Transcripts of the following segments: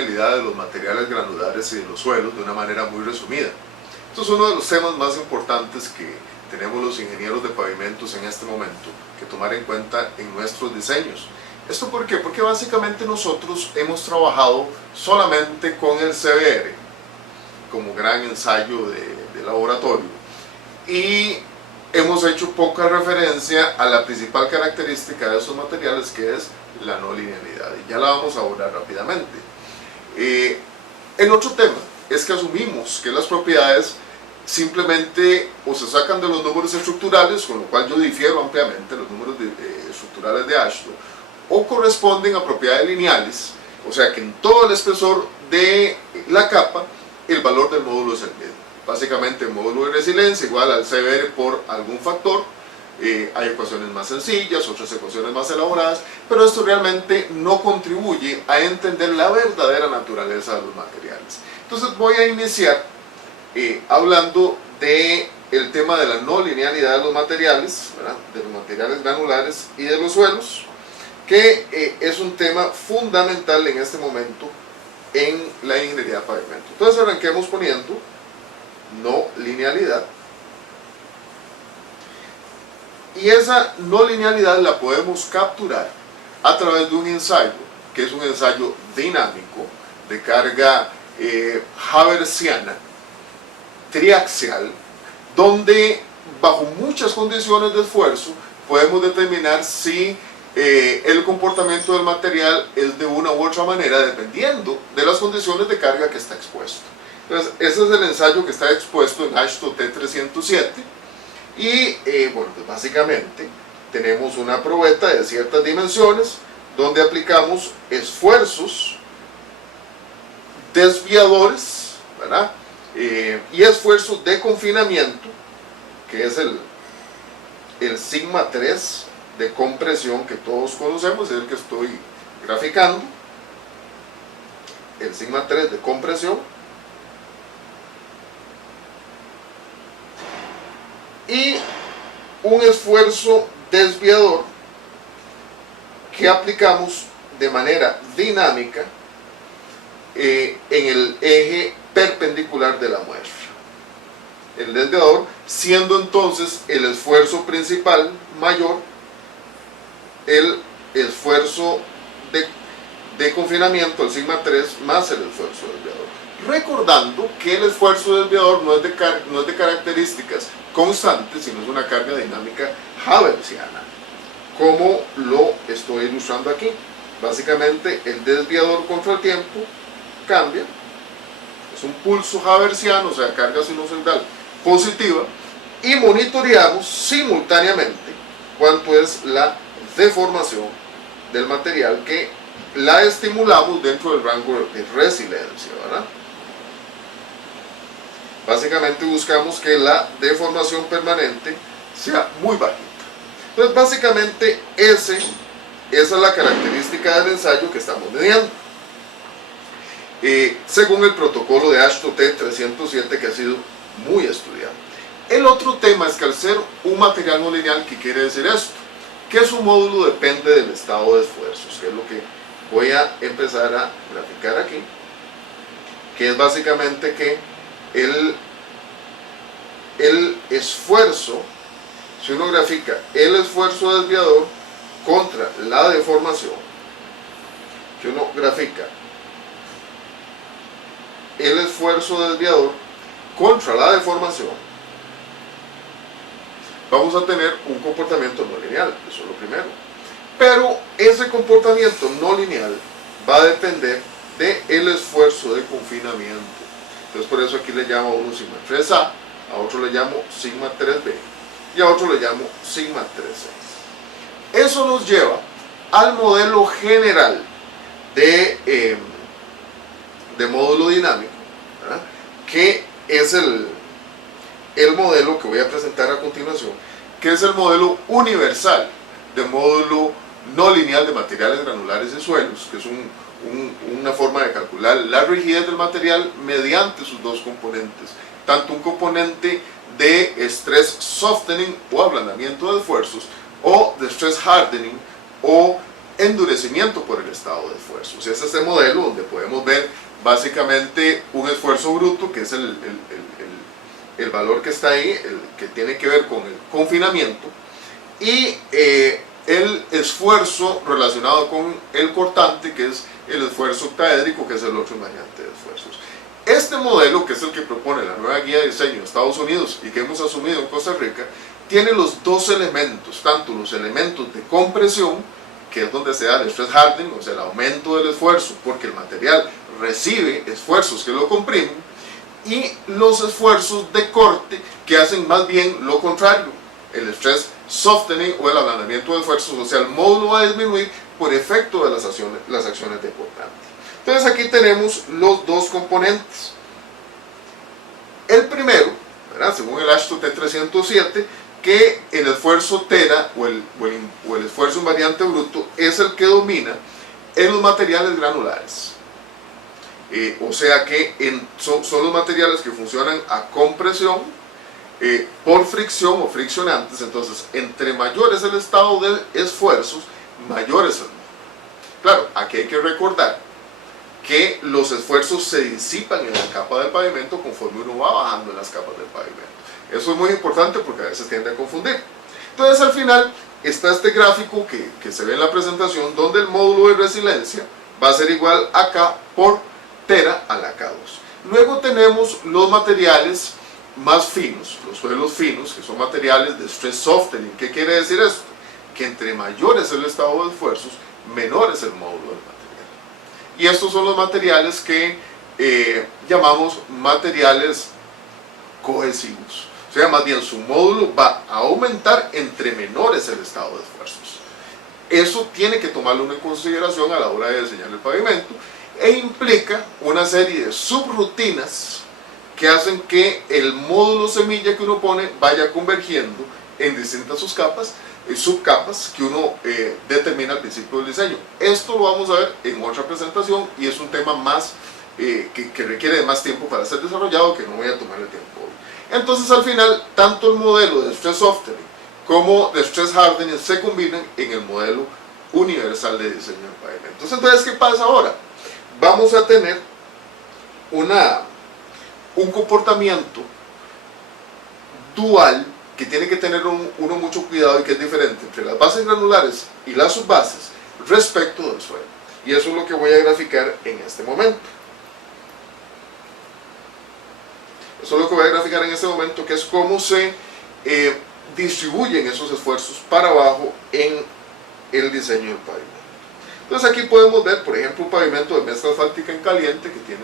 linealidad de los materiales granulares y de los suelos de una manera muy resumida. Esto es uno de los temas más importantes que tenemos los ingenieros de pavimentos en este momento que tomar en cuenta en nuestros diseños. ¿Esto por qué? Porque básicamente nosotros hemos trabajado solamente con el CBR como gran ensayo de laboratorio y hemos hecho poca referencia a la principal característica de esos materiales, que es la no linealidad, y ya la vamos a abordar rápidamente. El otro tema es que asumimos que las propiedades simplemente o se sacan de los números estructurales, con lo cual yo difiero ampliamente los números estructurales de Ashton, o corresponden a propiedades lineales, o sea que en todo el espesor de la capa el valor del módulo es el mismo. Básicamente el módulo de resiliencia igual al CBR por algún factor. Hay ecuaciones más sencillas, otras ecuaciones más elaboradas, pero esto realmente no contribuye a entender la verdadera naturaleza de los materiales. Entonces voy a iniciar hablando del tema de la no linealidad de los materiales, ¿verdad? De los materiales granulares y de los suelos, que es un tema fundamental en este momento en la ingeniería de pavimento. Entonces arranquemos poniendo no linealidad, y esa no linealidad la podemos capturar a través de un ensayo, que es un ensayo dinámico de carga haversiana, triaxial, donde bajo muchas condiciones de esfuerzo podemos determinar si el comportamiento del material es de una u otra manera dependiendo de las condiciones de carga que está expuesto. Entonces, ese es el ensayo que está expuesto en AASHTO T307 y bueno, pues básicamente tenemos una probeta de ciertas dimensiones donde aplicamos esfuerzos desviadores, ¿verdad? Y esfuerzos de confinamiento, que es el sigma 3 de compresión que todos conocemos, es el que estoy graficando, el sigma 3 de compresión, y un esfuerzo desviador que aplicamos de manera dinámica en el eje perpendicular de la muestra. El desviador siendo entonces el esfuerzo principal mayor, el esfuerzo de confinamiento, el sigma 3, más el esfuerzo desviador. Recordando que el esfuerzo desviador no es de características constantes, sino es una carga dinámica haversiana, como lo estoy ilustrando aquí. Básicamente el desviador contra el tiempo cambia, es un pulso haversiano, o sea, carga sinusoidal positiva, y monitoreamos simultáneamente cuánto es la deformación del material, que la estimulamos dentro del rango de resiliencia, ¿verdad? Básicamente buscamos que la deformación permanente sea muy bajita. Entonces básicamente esa es la característica del ensayo que estamos midiendo, según el protocolo de AASHTO T307, que ha sido muy estudiado. El otro tema es que al ser un material no lineal, ¿qué quiere decir esto? Que su módulo depende del estado de esfuerzos, que es lo que voy a empezar a graficar aquí, que es básicamente que el esfuerzo, si uno grafica el esfuerzo desviador contra la deformación, si uno grafica el esfuerzo desviador contra la deformación, vamos a tener un comportamiento no lineal, eso es lo primero. Pero ese comportamiento no lineal va a depender del esfuerzo de confinamiento. Entonces por eso aquí le llamo a uno sigma 3A, a otro le llamo sigma 3B y a otro le llamo sigma 3C. Eso nos lleva al modelo general de módulo dinámico, ¿verdad? Que es el modelo que voy a presentar a continuación, que es el modelo universal de módulo no lineal de materiales granulares y suelos, que es una forma de calcular la rigidez del material mediante sus dos componentes, tanto un componente de stress softening o ablandamiento de esfuerzos, o de stress hardening o endurecimiento por el estado de esfuerzos. Es este modelo donde podemos ver básicamente un esfuerzo bruto, que es el valor que está ahí, que tiene que ver con el confinamiento, y el esfuerzo relacionado con el cortante, que es el esfuerzo octaédrico, que es el otro invariante de esfuerzos. Este modelo, que es el que propone la nueva guía de diseño de Estados Unidos y que hemos asumido en Costa Rica, tiene los dos elementos, tanto los elementos de compresión, que es donde se da el stress hardening, o sea, el aumento del esfuerzo, porque el material recibe esfuerzos que lo comprimen, y los esfuerzos de corte, que hacen más bien lo contrario, el stress softening o el ablandamiento de esfuerzos, o sea, el módulo va a disminuir por efecto de las acciones de cortante. Entonces aquí tenemos los dos componentes. El primero, ¿verdad?, según el AASHTO T307, que el esfuerzo tera o el esfuerzo invariante bruto es el que domina en los materiales granulares. O sea que son los materiales que funcionan a compresión, por fricción o friccionantes. Entonces, entre mayor es el estado de esfuerzos, mayor es el módulo. Claro, aquí hay que recordar que los esfuerzos se disipan en la capa del pavimento conforme uno va bajando en las capas del pavimento. Eso es muy importante porque a veces tiende a confundir. Entonces, al final está este gráfico que se ve en la presentación, donde el módulo de resiliencia va a ser igual a K por tera a la K2. Luego tenemos los materiales más finos, los suelos finos, que son materiales de stress softening. ¿Qué quiere decir esto? Que entre mayor es el estado de esfuerzos, menor es el módulo del material. Y estos son los materiales que llamamos materiales cohesivos. O sea, más bien su módulo va a aumentar entre menor es el estado de esfuerzos. Eso tiene que tomarlo en consideración a la hora de diseñar el pavimento, e implica una serie de subrutinas que hacen que el módulo semilla que uno pone vaya convergiendo en distintas subcapas que uno determina al principio del diseño. Esto lo vamos a ver en otra presentación y es un tema más que requiere de más tiempo para ser desarrollado, que no voy a tomar el tiempo hoy. Entonces, al final, tanto el modelo de stress softening como de stress hardening se combinan en el modelo universal de diseño del pavimento. Entonces, ¿qué pasa ahora? Vamos a tener un comportamiento dual que tiene que tener uno mucho cuidado, y que es diferente entre las bases granulares y las subbases respecto del suelo. Y eso es lo que voy a graficar en este momento. Eso es lo que voy a graficar en este momento, que es cómo se distribuyen esos esfuerzos para abajo en el diseño del pavimento. Entonces aquí podemos ver, por ejemplo, un pavimento de mezcla asfáltica en caliente, que tiene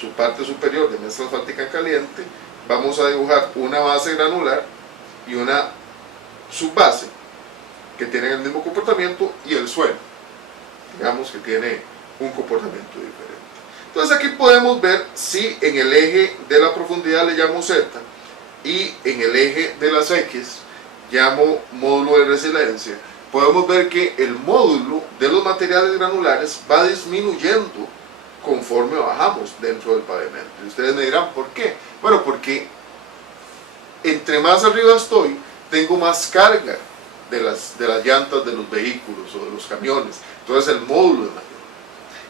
su parte superior de mezcla asfáltica en caliente. Vamos a dibujar una base granular y una subbase que tienen el mismo comportamiento, y el suelo, digamos, que tiene un comportamiento diferente. Entonces aquí podemos ver si en el eje de la profundidad le llamo Z y en el eje de las X llamo módulo de resiliencia. Podemos ver que el módulo de los materiales granulares va disminuyendo conforme bajamos dentro del pavimento. Y ustedes me dirán, ¿por qué? Bueno, porque entre más arriba estoy, tengo más carga de las llantas de los vehículos o de los camiones. Entonces el módulo es mayor.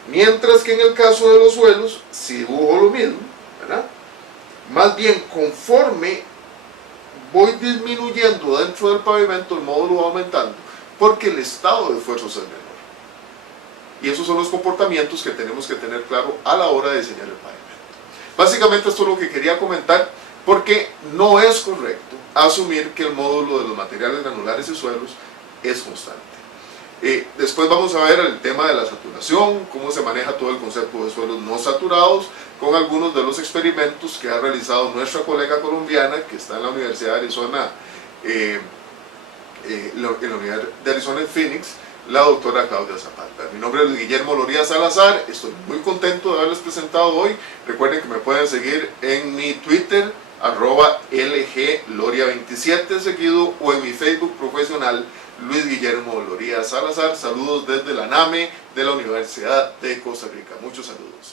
Mientras que en el caso de los suelos, si dibujo lo mismo, ¿verdad?, más bien conforme voy disminuyendo dentro del pavimento, el módulo va aumentando, porque el estado de esfuerzos es menor. Y esos son los comportamientos que tenemos que tener claro a la hora de diseñar el pavimento. Básicamente esto es lo que quería comentar, porque no es correcto asumir que el módulo de los materiales granulares y suelos es constante. Después vamos a ver el tema de la saturación, cómo se maneja todo el concepto de suelos no saturados, con algunos de los experimentos que ha realizado nuestra colega colombiana, que está en la Universidad de Arizona, en la Universidad de Arizona en Phoenix, la doctora Claudia Zapata. Mi nombre es Guillermo Loría Salazar, estoy muy contento de haberles presentado hoy. Recuerden que me pueden seguir en mi Twitter, @lgloria27 seguido, o en mi Facebook profesional, Luis Guillermo Loría Salazar. Saludos desde la NAME de la Universidad de Costa Rica. Muchos saludos.